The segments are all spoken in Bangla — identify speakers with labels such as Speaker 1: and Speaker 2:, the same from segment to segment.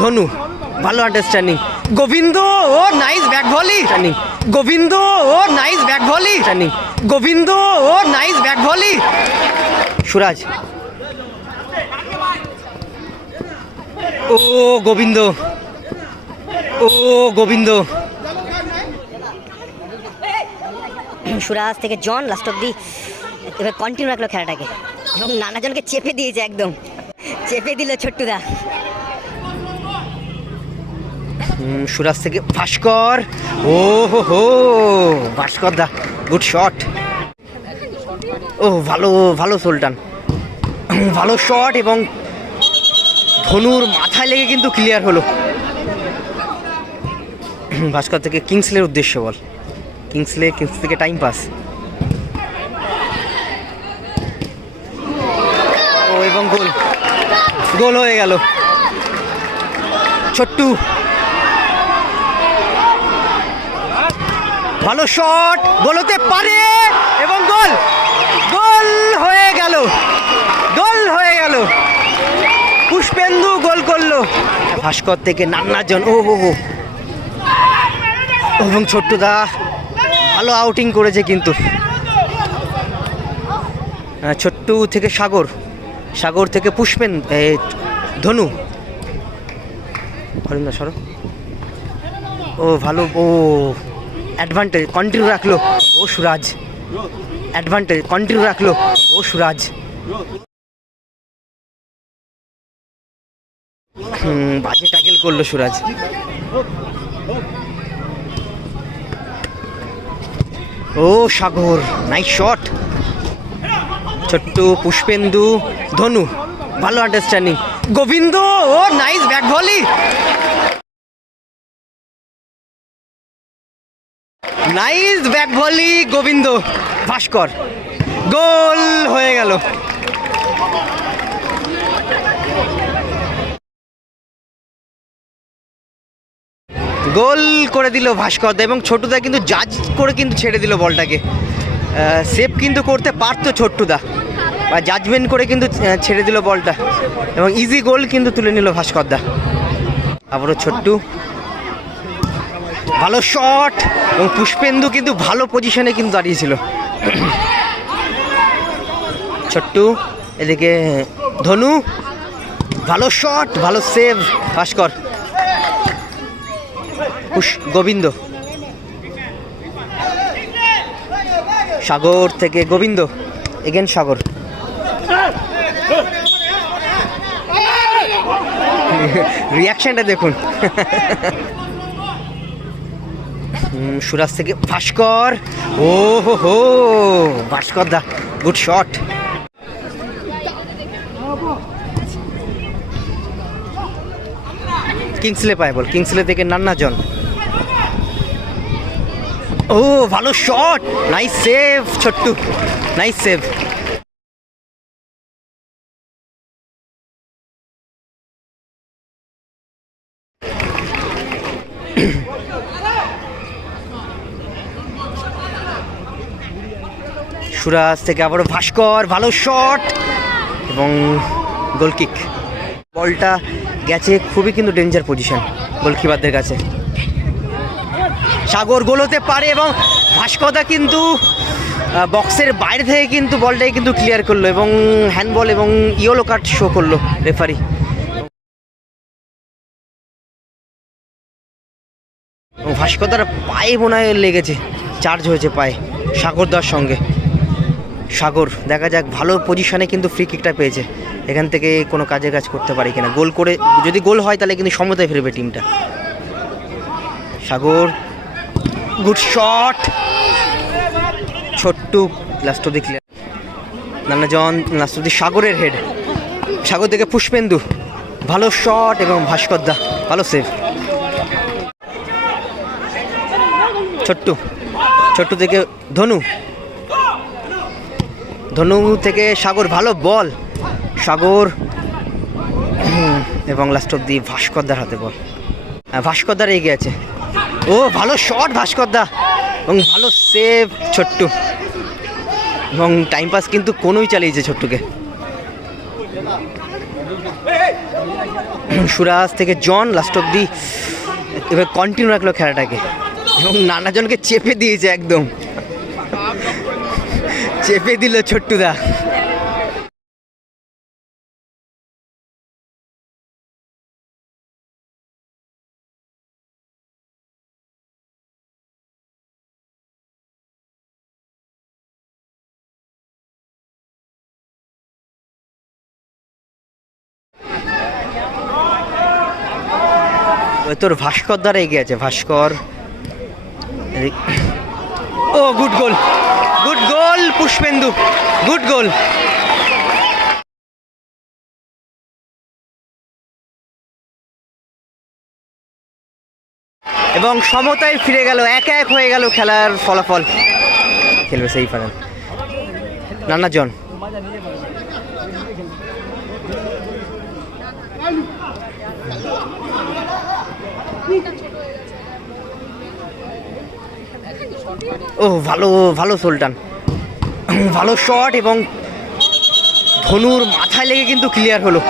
Speaker 1: ধনু, ভালো আন্ডারস্ট্যান্ডিং গোবিন্দ, ও nice back volley standing Gobinda, ও nice back volley standing Gobinda, ও নাইস ব্যাক ভলি সুরাজ। ও গোবিন্দ। ও গোবিন্দ।
Speaker 2: সুরাজ থেকে জন লাস্ট অব্দি। এবার কন্টিনিউ রাখল খেলাটাকে। এবং নানাজনকে চেপে দিয়েছে একদম। চেপে দিল ছোট্টুদা।
Speaker 1: সুরাজ থেকে ভাস্কর। ও হো হো ভাস্কর দা গুড শট ও, ভালো ভালো সুলতান। ভালো শট এবং ধনুর মাথায় লেগে কিন্তু ক্লিয়ার হলো। ভাস্কর থেকে কিংসলের উদ্দেশ্য বল। কিংসলে, কিংস থেকে টাইম পাস ও, এবং গোল। গোল হয়ে গেল। ছোট্টু। ভালো শট গোল হতে পারে এবং গোল। গোল হয়ে গেল। গোল হয়ে গেল। পুষ্পেন্দু গোল করল। ভাস্কর থেকে নান্নাজন, ও হো এবং ছোট্টুদা ভালো আউটিং করেছে কিন্তু। ছোট্টু থেকে সাগর। সাগর থেকে পুষ্পেন ধনু। হরিন্দা সরো। ও, ভালো ও। অ্যাডভান্টেজ কন্টিনিউ রাখল। ও সুরাজ। অ্যাডভান্টেজ কন্টিনিউ রাখল। ও সুরাজ। বাজে ট্যাকেল করল সুরাজ। ও সাগর নাইস শট ছোট্টু পুষ্পেন্দু, ধনু, ভালো আন্ডারস্ট্যান্ডিং গোবিন্দ, ও nice back volley back volley Gobinda Bhaskar. Goal হয়ে গেল। গোল করে দিল ভাস্কর এবং ছোটুদা কিন্তু জাজ করে কিন্তু ছেড়ে দিল বলটাকে। সেভ কিন্তু করতে পারতো ছোট্টুদা বা জাজমেন্ট করে কিন্তু ছেড়ে দিল বলটা। এবং ইজি গোল কিন্তু তুলে নিল ভাস্কর দা। আবারও ছোট্টু। ভালো শট এবং পুষ্পেন্দু কিন্তু ভালো পজিশনে কিন্তু দাঁড়িয়েছিল। ছোট্টু, এদিকে ধনু, ভালো শট ভালো সেভ ভাস্কর। গোবিন্দ। সাগর থেকে গোবিন্দ। এগেন সাগর। রিয়াকশনটা দেখুন। সুরাজ থেকে ভাস্কর। ও হো হো ভাস্কর দা গুড শট কিংসলে পায় বল, কিংসলে থেকে নান্না জন। ও, ভালো shot nice save Chhottu. Nice save Suraj থেকে আবারও ভাস্কর, ভালো শট এবং গোলকিক বলটা গেছে খুবই কিন্তু ডেঞ্জার পজিশন গোলকিপারদের কাছে। সাগর গোল হতে পারে এবং ভাস্করদা কিন্তু বক্সের বাইরে থেকে কিন্তু বলটাই কিন্তু ক্লিয়ার করল এবং হ্যান্ডবল এবং ইয়েলো কার্ড শো করল রেফারি ভাস্করদার পায়ে মনে হয় লেগেছে চার্জ হয়েছে পায়ে সাগরদার সঙ্গে। সাগর। দেখা যাক, ভালো পজিশনে কিন্তু ফ্রি কিকটা পেয়েছে। এখান থেকে কোনো কাজের কাজ করতে পারে কিনা। গোল করে, যদি গোল হয় তাহলে কিন্তু সমতায় ফিরবে টিমটা Sagar good shot Chhottu last দেখলে নানা জন লাস্ট অব্দি সাগরের হেড সাগর থেকে পুষ্পেন্দু। ভালো শট এবং ভাস্কর দা ভালো সেভ ছোট্টু। ছোট্টু থেকে ধনু। ধনু থেকে সাগর, ভালো বল। সাগর এবং লাস্ট অব্দি ভাস্করদার হাতে বল। ভাস্করদার এগিয়ে আছে। ও, ভালো শট ভাস্করদা, এবং ভালো সেভ ছোট্টু। এবং টাইম পাস কিন্তু কোনোই চালিয়েছে ছোট্টুকে। সুরাজ থেকে জন লাস্ট অব্দি এবার কন্টিনিউ রাখল খেলাটাকে। এবং নানাজনকে চেপে দিয়েছে একদম। চেপে দিল ছোট্টুদা। তোর ভাস্কর দ্বারা এগিয়ে আছে ভাস্কর। ও good goal good goal Pushpendu good goal এবং সমতায় ফিরে গেল, এক এক হয়ে গেল খেলার ফলাফল। খেলবে সেই ফাইনাল নানা জন। ও ভালো ভালো সুলতান। ভালো শট এবং ধনুর মাথায় লেগে কিন্তু ক্লিয়ার হলো।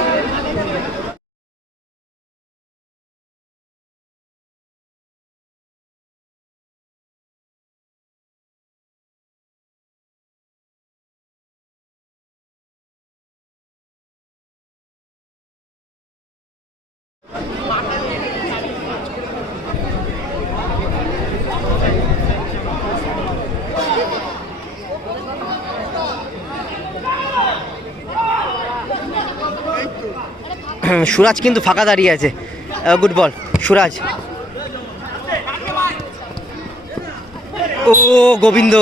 Speaker 1: সুরাজ কিন্তু ফাঁকা দাঁড়িয়ে আছে। Good ball Suraj. ও গোবিন্দ।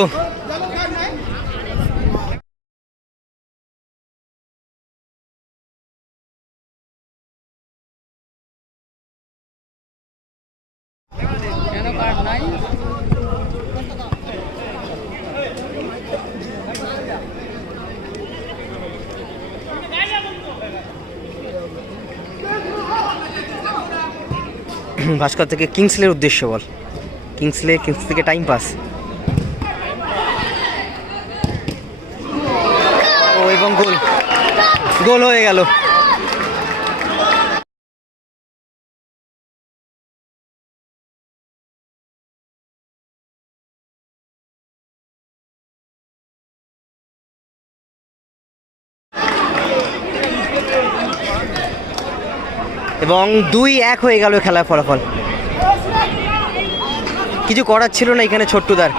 Speaker 1: ভাস্কর থেকে কিংসলের উদ্দেশ্য বল। কিংসলে কিংস থেকে টাইম পাস ও, এবং গোল। গোল হয়ে গেল। এবং দুই এক হয়ে গেল খেলার ফলাফল। কিছু করার ছিল না এখানে ছোট্টুদার।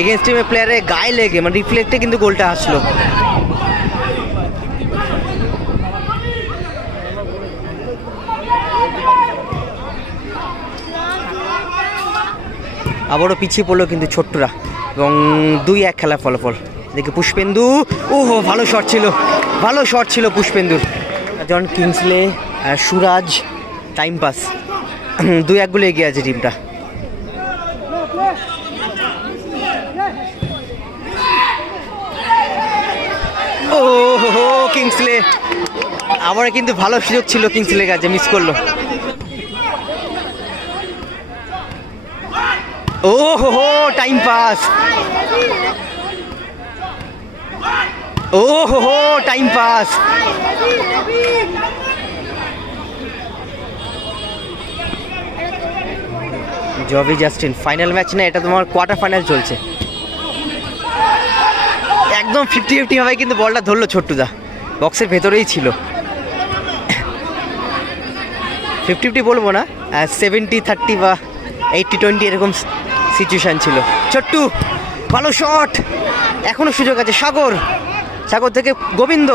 Speaker 1: এগেনস্ট টিমের প্লেয়ারের গায়ে লেগে মানে রিফ্লেক্টে কিন্তু গোলটা আসলো। আবারও পিছিয়ে পড়ল কিন্তু ছোট্টরা এবং দুই এক খেলার ফলাফল। দেখি পুষ্পেন্দু, ওহো, ভালো শট ছিল। ভালো শট ছিল পুষ্পেন্দুর। John Kingsley Suraj time pass দুই একগুলো এগিয়ে আছে টিমটা ও হো কিংসলে আমার কিন্তু ভালো সুযোগ ছিল কিংসলের কাছে মিস করল। ও হো হো টাইম পাস ও হো হো time pass Joby Justin. Final match না, এটা তোমার কোয়ার্টার ফাইনাল চলছে। একদম ফিফটি ফিফটি ভাবে কিন্তু বলটা ধরলো ছোট্টুদা। বক্সের ভেতরেই ছিল। ফিফটি ফিফটি বলব না সেভেন্টি থার্টি বা এইটটি টোয়েন্টি এরকম সিচুয়েশান ছিল। ছোট্টু, ভালো শট এখনও সুযোগ আছে, সাগর! সাগর থেকে গোবিন্দ!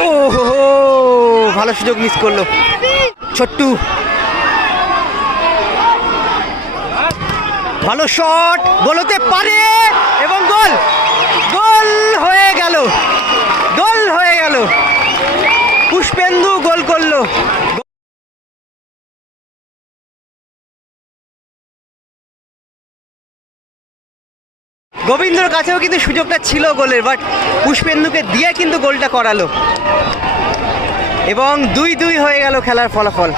Speaker 1: ও ভালো সুযোগ মিস করল। ছোট্টু ভালো শট, গোলতে পারে এবং গোল। গোল হয়ে গেল। গোল হয়ে গেল। পুষ্পেন্দু গোল করল। গোবিন্দর কাছেও কিন্তু সুযোগটা ছিল গোলের বাট পুষ্পেন্দুকে দিয়ে কিন্তু গোলটা করালো। এবং দুই দুই হয়ে গেল খেলার ফলাফল।